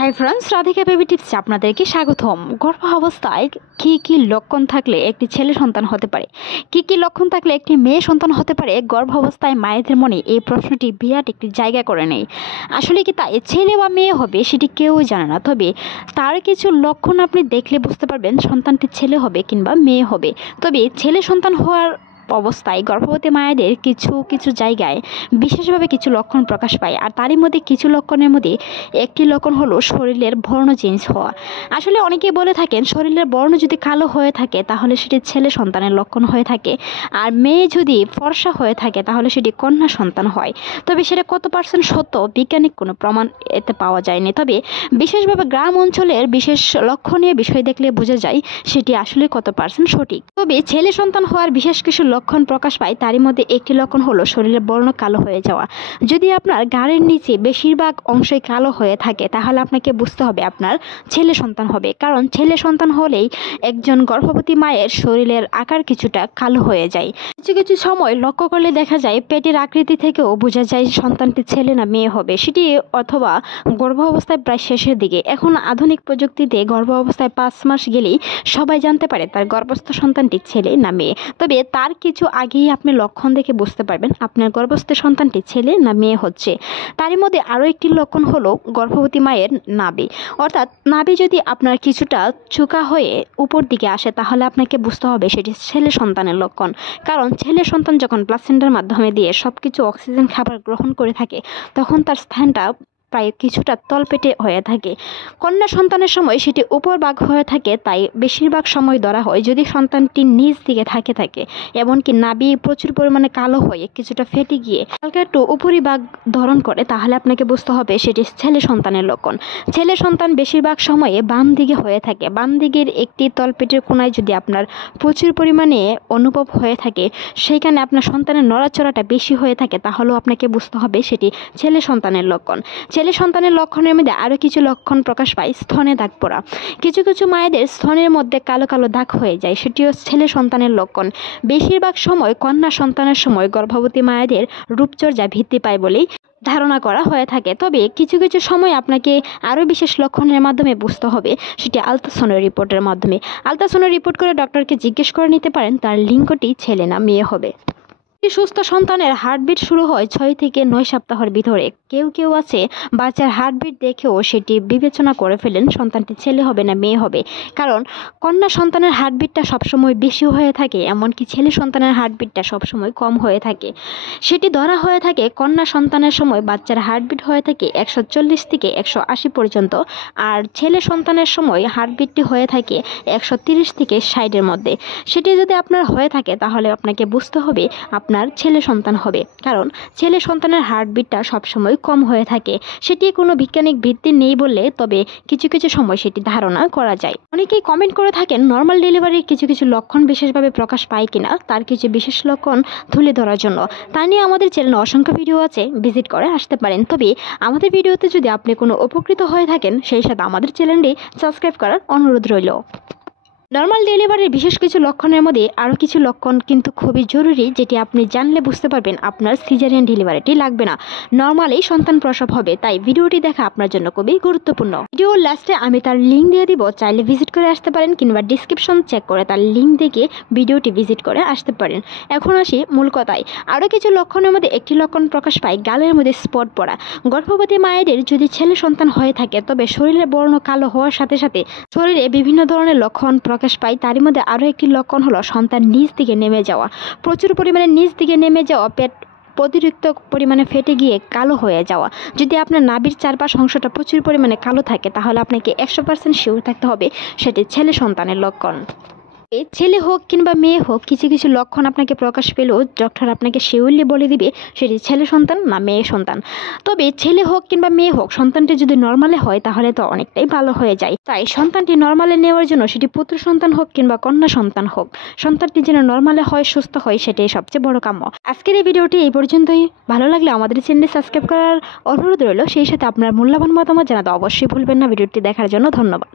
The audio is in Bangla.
হাই ফ্রেন্ডস, রাধিকা বেবি টিপসে আপনাদেরকে স্বাগতম। গর্ভাবস্থায় কী কী লক্ষণ থাকলে একটি ছেলে সন্তান হতে পারে, কী কী লক্ষণ থাকলে একটি মেয়ে সন্তান হতে পারে, গর্ভাবস্থায় মায়েদের মনে এই প্রশ্নটি বিরাট একটি জায়গা করে নেয়। আসলে কি তাই ছেলে বা মেয়ে হবে সেটি কেউই জানে না, তবে তার কিছু লক্ষণ আপনি দেখলে বুঝতে পারবেন সন্তানটি ছেলে হবে কিংবা মেয়ে হবে। তবে ছেলে সন্তান হওয়ার অবস্থায় গর্ভবতী মায়েদের কিছু কিছু জায়গায় বিশেষভাবে কিছু লক্ষণ প্রকাশ পায়, আর তারই মধ্যে কিছু লক্ষণের মধ্যে একটি লক্ষণ হলো শরীরের বর্ণ চেঞ্জ হওয়া। আসলে অনেকেই বলে থাকেন শরীরের বর্ণ যদি কালো হয়ে থাকে তাহলে সেটি ছেলে সন্তানের লক্ষণ হয়ে থাকে, আর মেয়ে যদি ফর্সা হয়ে থাকে তাহলে সেটি কন্যা সন্তান হয়। তবে সেটা কত পার্সেন্ট সত্য বৈজ্ঞানিক কোনো প্রমাণ এতে পাওয়া যায়নি, তবে বিশেষভাবে গ্রাম অঞ্চলের বিশেষ লক্ষণীয় বিষয় দেখলে বোঝা যায় সেটি আসলে কত পার্সেন্ট সঠিক। তবে ছেলে সন্তান হওয়ার বিশেষ কিছু লক্ষণ প্রকাশ পায়, তারই মধ্যে একটি লক্ষণ হলো শরীরের বর্ণ কালো হয়ে যাওয়া। যদি আপনার গাড়ির নিচে বেশিরভাগ অংশই কালো হয়ে থাকে তাহলে আপনাকে বুঝতে হবে আপনার ছেলে সন্তান হবে, কারণ ছেলে সন্তান হলেই একজন গর্ভবতী মায়ের শরীরের আকার কিছুটা কালো হয়ে যায়। কিছু কিছু সময় লক্ষ্য করলে দেখা যায় পেটের আকৃতি থেকেও বোঝা যায় সন্তানটি ছেলে না মেয়ে হবে, সেটি অথবা গর্ভ অবস্থায় প্রায় শেষের দিকে। এখন আধুনিক প্রযুক্তিতে গর্ভ অবস্থায় 5 মাস গেলেই সবাই জানতে পারে তার গর্ভস্থ সন্তানটি ছেলে না মেয়ে। তবে তার কিছু আগেই আপনি লক্ষণ দেখে বুঝতে পারবেন আপনার গর্ভস্থ সন্তানটি ছেলে না মেয়ে হচ্ছে। তারই মধ্যে আরও একটি লক্ষণ হলো গর্ভবতী মায়ের নাভি, অর্থাৎ নাভি যদি আপনার কিছুটা চুকা হয়ে উপর দিকে আসে তাহলে আপনাকে বুঝতে হবে সেটি ছেলে সন্তানের লক্ষণ, কারণ ছেলে সন্তান যখন প্লাসেন্টার মাধ্যমে দিয়ে সব কিছু অক্সিজেন খাবার গ্রহণ করে থাকে তখন তার স্থানটা প্রায় কিছুটা তলপেটে হয়ে থাকে। কন্যা সন্তানের সময় সেটি উপর ভাগ হয়ে থাকে, তাই বেশিরভাগ সময় ধরা হয় যদি সন্তানটি নিচ দিকে থাকে এমনকি নাভি প্রচুর পরিমাণে কালো হয়ে কিছুটা ফেটে গিয়ে হালকা একটু উপরি ভাগ ধারণ করে তাহলে আপনাকে বুঝতে হবে সেটি ছেলে সন্তানের লক্ষণ। ছেলে সন্তান বেশিরভাগ সময়ে বাম দিকে হয়ে থাকে। বাম দিকের একটি তলপেটের কোণায় যদি আপনার প্রচুর পরিমাণে অনুভব হয়ে থাকে, সেইখানে আপনার সন্তানের নড়াচড়াটা বেশি হয়ে থাকে, তাহলেও আপনাকে বুঝতে হবে সেটি ছেলে সন্তানের লক্ষণ। ছেলে সন্তানের লক্ষণের মধ্যে আরও কিছু লক্ষণ প্রকাশ পায় স্তনে দাগ পড়া। কিছু কিছু মায়েদের স্তনের মধ্যে কালো কালো দাগ হয়ে যায়, সেটিও ছেলে সন্তানের লক্ষণ। বেশিরভাগ সময় কন্যা সন্তানের সময় গর্ভবতী মায়েদের রূপচর্চা বৃদ্ধি পায় বলেই ধারণা করা হয়ে থাকে। তবে কিছু কিছু সময় আপনাকে আরও বিশেষ লক্ষণের মাধ্যমে বুঝতে হবে সেটি আলট্রাসাউন্ড রিপোর্টের মাধ্যমে। আলট্রাসাউন্ড রিপোর্ট করে ডক্টরকে জিজ্ঞেস করে নিতে পারেন তার লিঙ্গটি ছেলে না মেয়ে হবে। সুস্থ সন্তানের হার্টবিট শুরু হয় 6 থেকে 9 সপ্তাহের ভিতরে। কেউ কেউ আছে বাচ্চার হার্টবিট দেখেও সেটি বিবেচনা করে ফেলেন সন্তানটি ছেলে হবে না মেয়ে হবে, কারণ কন্যা সন্তানের হার্টবিটটা সবসময় বেশি হয়ে থাকে, এমনকি ছেলে সন্তানের হার্টবিটটা সবসময় কম হয়ে থাকে। সেটি ধরা হয়ে থাকে কন্যা সন্তানের সময় বাচ্চার হার্টবিট হয়ে থাকে 140 থেকে 180 পর্যন্ত, আর ছেলে সন্তানের সময় হার্টবিটটি হয়ে থাকে 130 থেকে 60-এর মধ্যে। সেটি যদি আপনার হয়ে থাকে তাহলে আপনাকে বুঝতে হবে আপনার ছেলে সন্তান হবে, কারণ ছেলে সন্তানের হার্টবিটটা সবসময় কম হয়ে থাকে। সেটি কোনো বৈজ্ঞানিক ভিত্তি নেই বললে তবে কিছু কিছু সময় সেটি ধারণা করা যায়। অনেকেই কমেন্ট করে থাকেন নর্মাল ডেলিভারির কিছু কিছু লক্ষণ বিশেষভাবে প্রকাশ পায় কিনা, তার কিছু বিশেষ লক্ষণ তুলে ধরার জন্য। তা নিয়ে আমাদের চ্যানেলে অসংখ্য ভিডিও আছে, ভিজিট করে আসতে পারেন। তবে আমাদের ভিডিওতে যদি আপনি কোনো উপকৃত হয়ে থাকেন সেই সাথে আমাদের চ্যানেলটি সাবস্ক্রাইব করার অনুরোধ রইল। নর্মাল ডেলিভারির বিশেষ কিছু লক্ষণের মধ্যে আরও কিছু লক্ষণ কিন্তু খুবই জরুরি, যেটি আপনি জানলে বুঝতে পারবেন আপনার সিজারিয়ান ডেলিভারিটি লাগবে না, নর্মালি সন্তান প্রসব হবে। তাই ভিডিওটি দেখা আপনার জন্য খুবই গুরুত্বপূর্ণ। ভিডিওর লাস্টে আমি তার লিঙ্ক দিয়ে দিব, চাইলে ভিজিট করে আসতে পারেন কিংবা ডিসক্রিপশন চেক করে তার লিঙ্ক দেখে ভিডিওটি ভিজিট করে আসতে পারেন। এখন আসি মূল কথায়। আরও কিছু লক্ষণের মধ্যে একটি লক্ষণ প্রকাশ পায় গালের মধ্যে স্পট পড়া। গর্ভবতী মায়েদের যদি ছেলে সন্তান হয়ে থাকে তবে শরীরের বর্ণ কালো হওয়ার সাথে সাথে শরীরে বিভিন্ন ধরনের লক্ষণ প্রকাশ পায়। তারই মধ্যে আরও একটি লক্ষণ হলো সন্তান নিচ দিকে নেমে যাওয়া। প্রচুর পরিমাণে নিচ দিকে নেমে যাওয়া, পেট অতিরিক্ত পরিমাণে ফেটে গিয়ে কালো হয়ে যাওয়া। যদি আপনার নাভির চারপাশ অংশটা প্রচুর পরিমাণে কালো থাকে তাহলে আপনাকে 100% শিওর থাকতে হবে সেটি ছেলে সন্তানের লক্ষণ। ছেলে হোক কিংবা মেয়ে হোক কিছু কিছু লক্ষণ আপনাকে প্রকাশ পেলেও ডক্টর আপনাকে শিওরলি বলে দিবে সেটি ছেলে সন্তান না মেয়ে সন্তান। তবে ছেলে হোক কিংবা মেয়ে হোক সন্তানটি যদি নর্মালে হয় তাহলে তো অনেকটাই ভালো হয়ে যায়। তাই সন্তানটি নর্মালে নেওয়ার জন্য সেটি পুত্র সন্তান হোক কিংবা কন্যা সন্তান হোক, সন্তানটি যেন নর্মালে হয়, সুস্থ হয়, সেটাই সবচেয়ে বড় কাম্য। আজকের এই ভিডিওটি এই পর্যন্তই। ভালো লাগলে আমাদের চ্যানেলটি সাবস্ক্রাইব করার অনুরোধ রইল, সেই সাথে আপনার মূল্যবান মতামত জানাতে অবশ্যই ভুলবেন না। ভিডিওটি দেখার জন্য ধন্যবাদ।